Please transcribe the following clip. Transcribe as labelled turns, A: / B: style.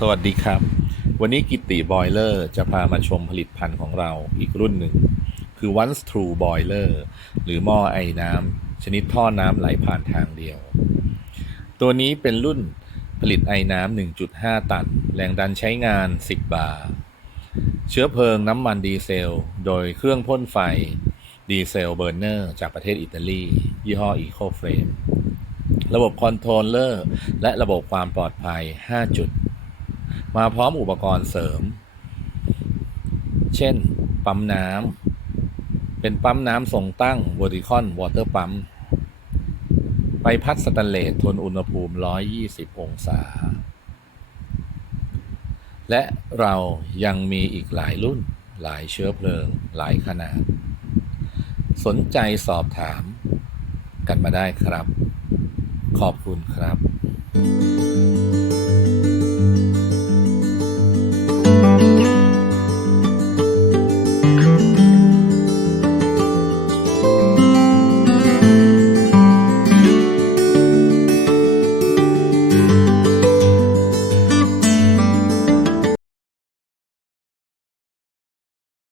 A: สวัสดีครับ วันนี้กิตติบอยเลอร์จะพามาชมผลิตภัณฑ์ของเราอีกรุ่นหนึ่ง คือ Once True Boiler หรือหม้อไอ้น้ำชนิดท่อน้ำไหลผ่านทางเดียว ตัวนี้เป็นรุ่นผลิตไอ้น้ำ 1.5 ตัน แรงดันใช้งาน 10 บาร์ เชื้อเพลิงน้ำมันดีเซล โดยเครื่องพ่นไฟดีเซลเบอร์เนอร์จากประเทศอิตาลี ยี่ห้อ Eco Flame ระบบคอนโทรลเลอร์และระบบความปลอดภัย 5 จุด มาพร้อมอุปกรณ์เสริม เช่น ปั๊มน้ำเป็นปั๊มน้ำทรงตั้ง Vertical Water Pump ใบพัดสแตนเลสทนอุณหภูมิ 120 องศา และเรายังมีอีกหลายรุ่น หลายเชื้อเพลิง หลายขนาด สนใจสอบถามกันมาได้ครับ ขอบคุณครับ